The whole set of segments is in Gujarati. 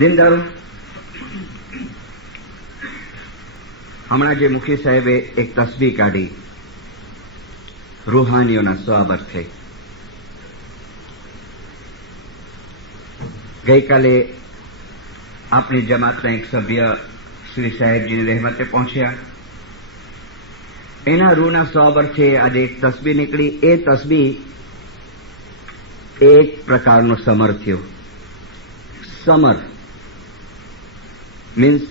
દિનદયાળ હમણાં જે મુખી સાહેબે એક તસબીહ કાઢી રૂહાનીઓના સ્વાબર્થે, ગઈકાલે આપણી જમાતના એક સભ્ય શ્રી સાહેબજીની રહેમતે પહોંચ્યા. એના રૂહના સ્વાબર્થે આજે એક તસબીહ નીકળી. એ તસબીહ એક પ્રકારનો સમર થયો. સમર મીન્સ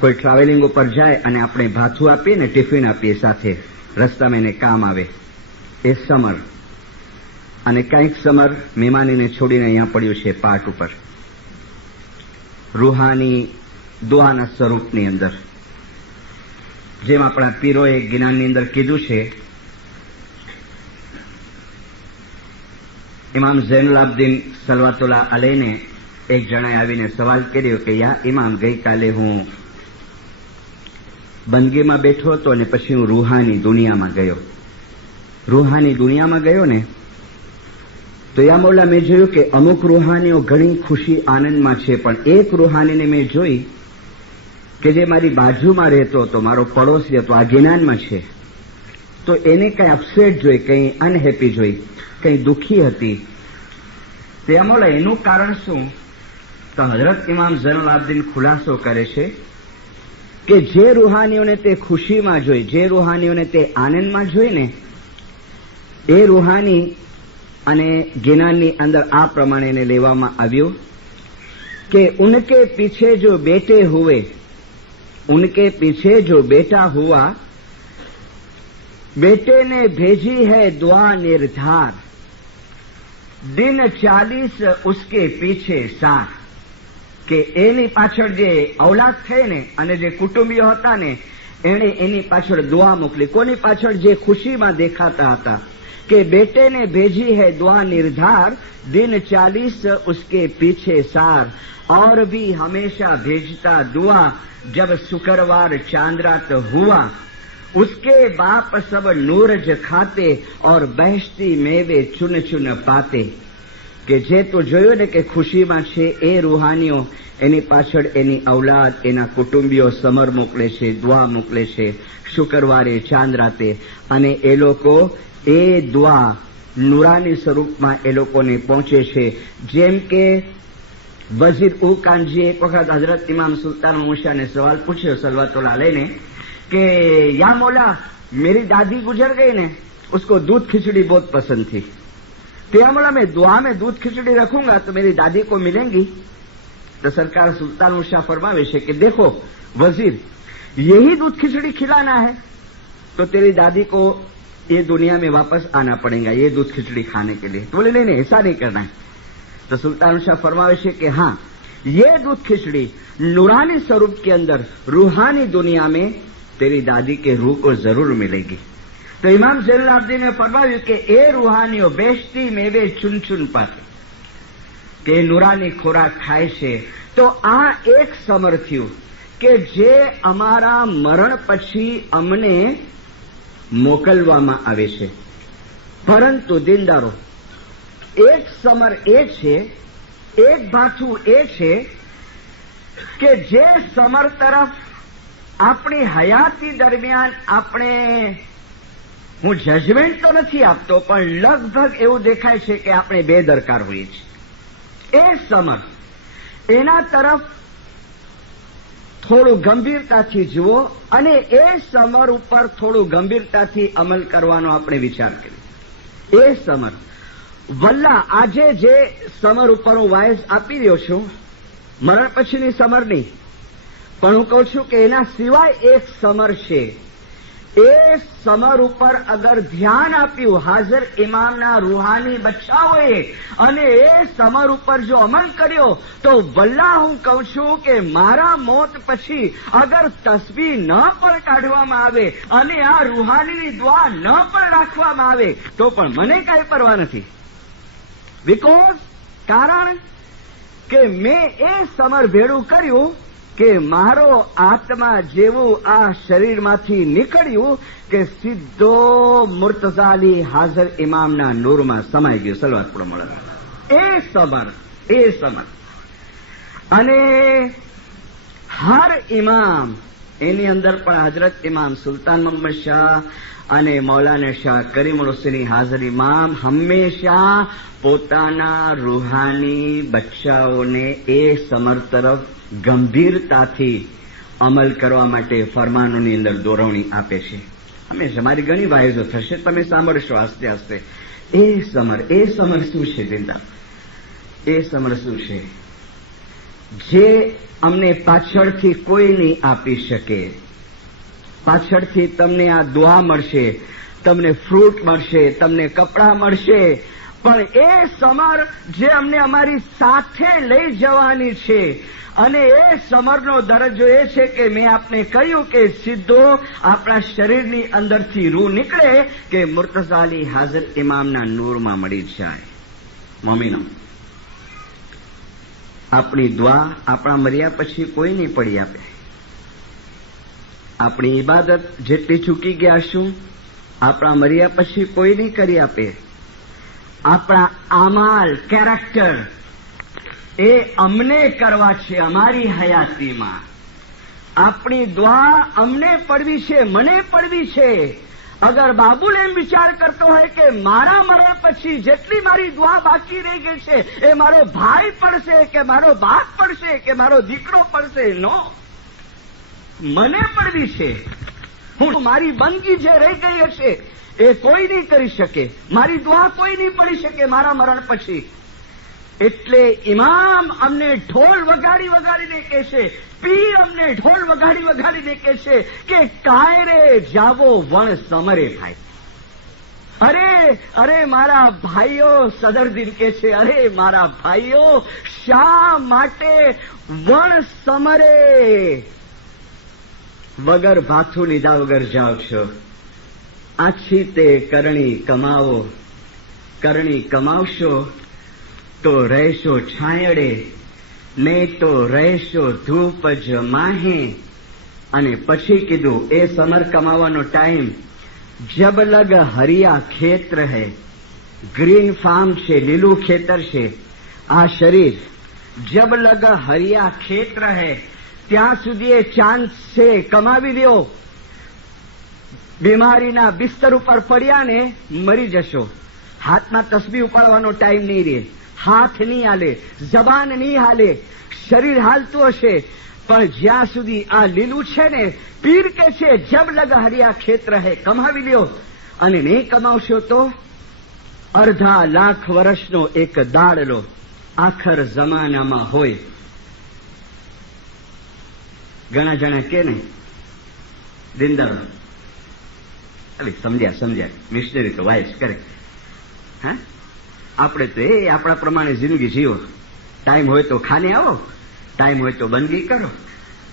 કોઈ ટ્રાવેલિંગ ઉપર જાય અને આપણે ભાથું આપીએ ને ટિફિન આપીએ સાથે, રસ્તામાં એને કામ આવે, એ સમર. અને કંઈક સમર મહેમાનીને છોડીને અહીંયા પડ્યું છે પાટ ઉપર, રૂહાની દુઆના સ્વરૂપની અંદર. જેમ આપણા પીરોએ જ્ઞાનની અંદર કીધું છે, ઇમામ ઝૈનુલ આબદીન સલવાતુલ્લાહ અલૈને એક જણાએ આવીને સવાલ કર્યો કે યા ઇમામ, ગઈકાલે હું બંદગીમાં બેઠો હતો અને પછી હું રૂહાની દુનિયામાં ગયો. રૂહાની દુનિયામાં ગયો ને તો યા મૌલા, મેં જોયું કે અમુક રૂહાનીઓ ઘણી ખુશી આનંદમાં છે, પણ એક રૂહાનીને મેં જોઈ કે જે મારી બાજુમાં રહેતો હતો, મારો પડોશી હતો, આ જ્ઞાનમાં છે, તો એને કંઈ અપસેટ જોઈ, કંઈ અનહેપી જોઈ, કંઈ દુઃખી હતી. તે અમોલા એનું કારણ શું? તો હઝરત ઇમામ ઝૈનુલ આબદીન ખુલાસો કરે છે કે જે રૂહાનીઓને તે ખુશીમાં જોઈ, જે રૂહાનીઓને તે આનંદમાં જોઈ ને, એ રૂહાની અને જ્ઞાનની અંદર આ પ્રમાણે એને લેવામાં આવ્યું કે ઉનકે પીછે જો બેટે હુએ, उनके पीछे जो बेटा हुआ, बेटे ने भेजी है दुआ निर्धार, दिन 40 उसके पीछे सार. કે એની પાછળ જે ઔલાદ થઈ ને અને જે કુટુંબીઓ હતા ને, એણે એની પાછળ દુઆ મોકલી. કોની પાછળ? જે ખુશીમાં દેખાતા હતા કે બેटे ने भेजी है दुआ निर्धार, दिन 40 उसके पीछे सार, और भी हमेशा भेजता दुआ, जब शुक्रवार चांद रात हुआ, उसके बाप सब नूरज खाते और बहसती मेवे चुन चुन पाते. કે જે તો જોયું ને કે ખુશીમાં છે એ રૂહાનીઓ એની પાછળ એની ઔલાદ, એના કુટુંબીઓ સમર મોકલે છે, દુઆ મોકલે છે શુક્રવારે ચાંદ રાતે, અને એ લોકો એ દુઆ નુરાની સ્વરૂપમાં એ લોકોને પહોંચે છે. જેમ કે वजीर ऊ कानजी एक वक्त हजरत इमाम सुल्तान मूसा ने सवाल पूछे सलवातुल्लाह अलैह ने कि या मौला, मेरी दादी गुजर गई ने, उसको दूध खिचड़ी बहुत पसंद थी, तो या मौला मैं दुआ में दूध खिचड़ी रखूंगा तो मेरी दादी को मिलेंगी? तो सरकार सुल्तान मूसा फरमावे है कि देखो वजीर, यही दूध खिचड़ी खिलाना है तो तेरी दादी को ये दुनिया में वापस आना पड़ेगा ये दूध खिचड़ी खाने के लिए. तो बोले नहीं नहीं, ऐसा नहीं करना है. तो सुल्तान शाह फरमावे है कि हाँ, ये दूध खिचड़ी नूरानी स्वरूप के अंदर रूहानी दुनिया में तेरी दादी के रूह को जरूर मिलेगी. तो इमाम ज़ैनुल आबदीन ने फरमाव्યું કે એ રૂહાનીઓ બેસતી મેવે ચૂન ચૂન પાતે, કે નૂરાની ખોરાક ખાય છે. તો આ એક સમર થયું કે જે અમારા મરણ પછી અમને મોકલવામાં આવે છે. પરંતુ દિનદારો, એક સમર એ છે, એક ભાથું એ છે કે જે સમર તરફ આપણી હયાતી દરમિયાન આપણે, હું જજમેન્ટ તો નથી આપતો, પણ લગભગ એવું દેખાય છે કે આપણે બેદરકાર હોઈએ છીએ. એ સમર, એના તરફ થોડું ગંભીરતાથી જુઓ અને એ સમર ઉપર થોડું ગંભીરતાથી અમલ કરવાનો આપણે વિચાર કરીએ. એ સમર વલ્લા, આજે જે સમર ઉપર હું વાયસ આપી રહ્યો છું, મરણ પછીની સમર નહીં, પણ હું કહું છું કે એના સિવાય એક સમર છે. એ સમર ઉપર અગર ધ્યાન આપ્યું હાજર ઇમામના રૂહાની બચ્ચાઓએ અને એ સમર ઉપર જો અમલ કર્યો, તો વલ્લા હું કહું છું કે મારા મોત પછી અગર તસ્બીહ ન પણ કાઢવામાં આવે અને આ રૂહાનીની દુઆ ન પણ રાખવામાં આવે તો પણ મને કાંઈ પરવા નથી. બીકોઝ કારણ કે મેં એ સમર ભેળું કર્યું કે મારો આત્મા જેવું આ શરીરમાંથી નીકળ્યું કે સીધો મુર્તઝાલી હાજર ઇમામના નૂરમાં સમાઈ ગયો. સલવાત પડો મળે. એ સમર અને હર ઇમામ, એની અંદર પણ હજરત ઇમામ સુલતાન મોહમ્મદ શાહ અને મૌલાના શાહ કરીમ રોશની હાજર ઇમામ હંમેશા પોતાના રૂહાની બચ્ચાઓને એ સમર તરફ ગંભીરતાથી અમલ કરવા માટે ફરમાનોની અંદર દોરવણી આપે છે. હંમેશા મારી ઘણી વાયદો થશે, તમે સાંભળશો આસ્તે આસ્તે. એ સમર શું છે દિલદાર? એ સમર શું છે જે અમને પાછળથી કોઈ નહીં આપી શકે? પાછળથી તમને આ દુઆ મળશે, તમને ફ્રૂટ મળશે, તમને કપડાં મળશે, પણ એ સમર જે અમને અમારી સાથે લઈ જવાની છે, અને એ સમરનો દરજ્જો એ છે કે મેં આપને કહ્યું કે સીધો આપણા શરીરની અંદરથી રૂહ નીકળે કે મુર્તઝા અલી હાજર ઇમામના નૂરમાં મળી જાય. મોમીનો, આપણી દુઆ આપણા મર્યા પછી કોઈ નહીં પડી આપે. આપણી ઇબાદત જેટલી ચૂકી ગયા છું, આપણા મર્યા પછી કોઈ નહીં કરી આપે. આપણા અમાલ, કેરેક્ટર એ અમને કરવા છે અમારી હયાતીમાં. આપણી દુઆ અમને પડવી છે, મને પડવી છે. અગર બાબુલ એમ વિચાર કરતો હોય કે મારા મરે પછી જેટલી મારી દુઆ બાકી રહી ગઈ છે એ મારો ભાઈ પડશે, કે મારો બાપ પડશે, કે મારો દીકરો પડશે, નો, મને પડવી છે. હું મારી બંદગી જે રહી ગઈ હશે એ કોઈ નહીં કરી શકે, મારી દુઆ કોઈ નહીં પડી શકે મારા મરણ પછી. એટલે ઇમામ અમને ઢોલ વગાડી વગાડીને કહેશે, પીર અમને ઢોલ વગાડી વગાડીને કહેશે કે કાયરે જાવો વણ સમરે ભાઈ. અરે મારા ભાઈઓ, સદરદીન કહે છે, અરે મારા ભાઈઓ, શા માટે વણ સમરે વગર ભાથું લીધા વગર જાઓ છો? આછી તે કરણી કમાવો, કરણી કમાવશો તો રહેશો છાંયડે, નહીં તો રહેશો ધૂપ જ માહે. અને પછી કીધું એ સમર કમાવાનો ટાઈમ જબ લગ હરિયા ખેત રહે, ગ્રીન ફાર્મ છે, લીલું ખેતર છે આ શરીર. જબ લગ હરિયા ખેત રહે, ત્યાં સુધી એ ચાન્સ છે, કમાવી લ્યો. બીમારીના બિસ્તર ઉપર પડ્યા ને મરી જશો. હાથમાં તસ્બીહ ઉપાડવાનો ટાઈમ નહીં રહે, હાથ નહીં હાલે, જબાન નહીં હાલે, શરીર હાલતું હશે, પણ જ્યાં સુધી આ લીલું છે ને, પીર કે છે જબ લગ હરિયા ખેત રહે, કમાવી લ્યો. અને નહીં કમાવશો તો અડધા લાખ વર્ષનો એક દાડલો આખર જમાનામાં હોય. ઘણા જણા કે ને દિનદારો સમજ્યા મિશનરી તો વાઇસ કરે. હા, આપણે તો એ આપણા પ્રમાણે જિંદગી જીવો. ટાઈમ હોય તો ખાને આવો, ટાઈમ હોય તો બંદગી કરો,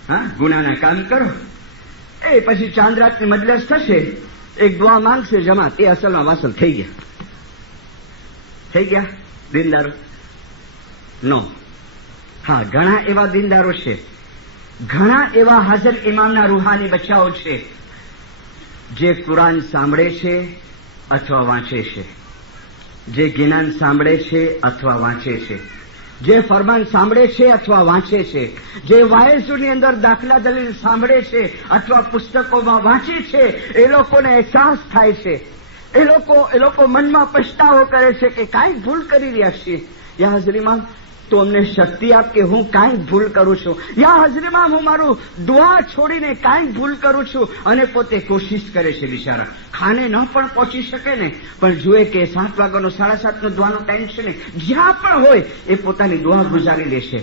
હા, ગુનાના કામ કરો. એ પછી ચાંદરાતની મજલિસ થશે, એક દુઆ માંગશે જમાત, એ અસલમાં વાસલ થઈ ગયા દીનદારો? નો. હા, ઘણા એવા દીનદારો છે, ઘણા એવા હાજર ઇમામના રૂહાની બચ્ચાઓ છે જે કુરાન સાંભળે છે અથવા વાંચે છે, જે જ્ઞાન સાંભળે છે અથવા વાંચે છે, જે ફરમાન સાંભળે છે અથવા વાંચે છે, જે વાયસુની અંદર દાખલા દલીલ સાંભળે છે અથવા પુસ્તકોમાં વાંચે છે, એ લોકોને અહેસાસ થાય છે, એ લોકો મનમાં પછતાવો કરે છે કે કાંઈક ભૂલ કરી રહ્યા છીએ. યા હાજરીમાં તો અમને શક્તિ આપ કે હું કાંઈક ભૂલ કરું છું. યા હાજરીમાં હું મારું દુઆ છોડીને કાંઈક ભૂલ કરું છું. અને પોતે કોશિશ કરે છે બિચારા, ખાને ન પણ પહોંચી શકે ને, પણ જુએ કે 7 વાગ્યાનો 7:30નો દુઆનો ટાઈમ છે ને, જ્યાં પણ હોય એ પોતાની દુઆ ગુજારી લેશે.